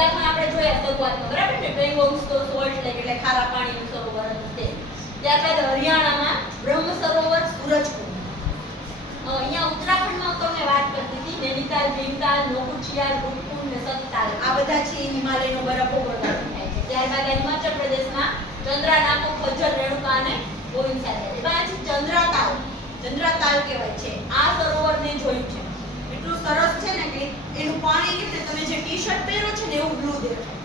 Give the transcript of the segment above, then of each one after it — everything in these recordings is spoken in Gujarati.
લદ્દાખમાં આપણે જોયા શરૂઆતમાં બરાબર ને પેંગોંગ તો સોલ્ટ લેક એટલે ખારા પાણીનું સરોવર હતું તે. ત્યારબાદ હરિયાણામાં બ્રહ્મ સરોવર સૂરજકુંડ. અહીંયા ઉત્તરાખંડમાં તમને વાત કરતી હતી નૈનીતાલ, ભીમતાલ, નોકુચિયાર, રૂપકુંડ ને સતતાલ આ બધા છે હિમાલયનો બરફ ઓગળવાથી થાય છે. ત્યારબાદ હિમાચલ પ્રદેશમાં ચંદ્રા, નાકો, ખજ્જર, રેણુકા અને ગોવિંદ સાગર. એમાં છે ચંદ્રાતાલ કહેવાય છે. આ સરોવરને જોયું છે. એટલું સરસ છે ને કે એનું પાણી કેમ ને તમે જે ટી-શર્ટ પહેરો છે ને એવું બ્લુ દેખાય.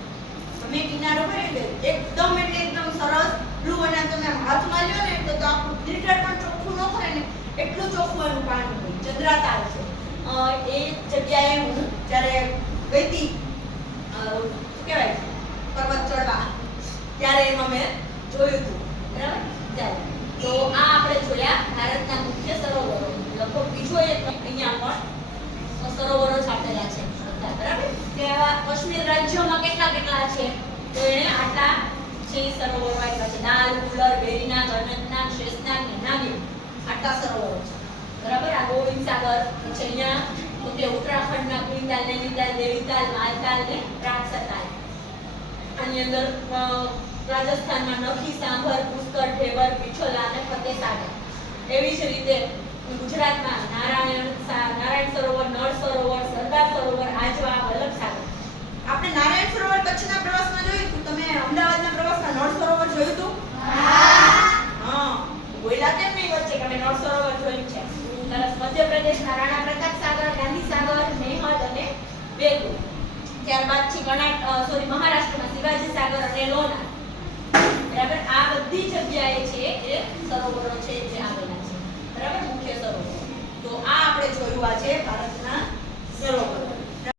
તમે કિનારો ભરી લે એકદમ એટલે એકદમ સરસ બ્લુ અને તમે હાથમાં લ્યો ને તો આપણું ફિલ્ટર પણ ચોખ્ખું ન થાય ને એટલું ચોખ્ખું એનું પાણી હોય. ચંદ્રાતાલ છે. એ જગ્યાએ હું જ્યારે ગઈ હતી શું કહેવાય પર્વત ચડવા ત્યારે એમાં મેં જોયું હતું બરાબર. ત્યારે તો આ આપણે જોયા ભારતના મુખ્ય સરોવરો. લગભગ બીજો એક અહીંયા પણ સરોવરો છાપેલા છે બરાબર. કે કાશ્મીર રાજ્યમાં કેટલા છે તો એને આટલા છે સરોવરો આપ્યા છે. દાલ, ઉલર, વેરીનાગ, અનંતનાગ, શેષનાગ ને નાગી આટલા સરોવરો છે બરાબર. આ ગોવિંદ સાગર છે અહીંયા તો તે ઉત્તરાખંડના ભીમતાલ, નૈનીતાલ, દેવીતાલ, માલતાલ ને રાક્ષતાલ. આની અંદર રાજસ્થાનમાં નખી, સાંભર, પુષ્કર, ઢેબર, પીછોલા અને ફતેસાગર. એવી જ રીતે ગુજરાતમાં નારાયણ સરોવર, નળ સરોવર, સરદાર સરોવર, આજવા, વલ્લભ સાગર. આપણે નારાયણ સરોવર કચ્છના પ્રવાસમાં જોયું હતું. તમે અમદાવાદના પ્રવાસમાં નળ સરોવર જોયું હતું? હા. બોલ્યા કેમ નહીં વચ્ચે કે મેં નળ સરોવર જોયું છે? સરસ. મધ્યપ્રદેશના રાણા પ્રતાપ સાગર, ગાંધી સાગર, મેહદ અને બેગુલ. ત્યારબાદ છે મહારાષ્ટ્રમાં શિવાજી સાગર અને લોનાર. બરાબર. આ બધી જગ્યાએ છે એ સરોવરો છે જે આવેલા છે બરાબર. મુખ્ય સરોવરો. તો આ આપણે જોયું આજે ભારતના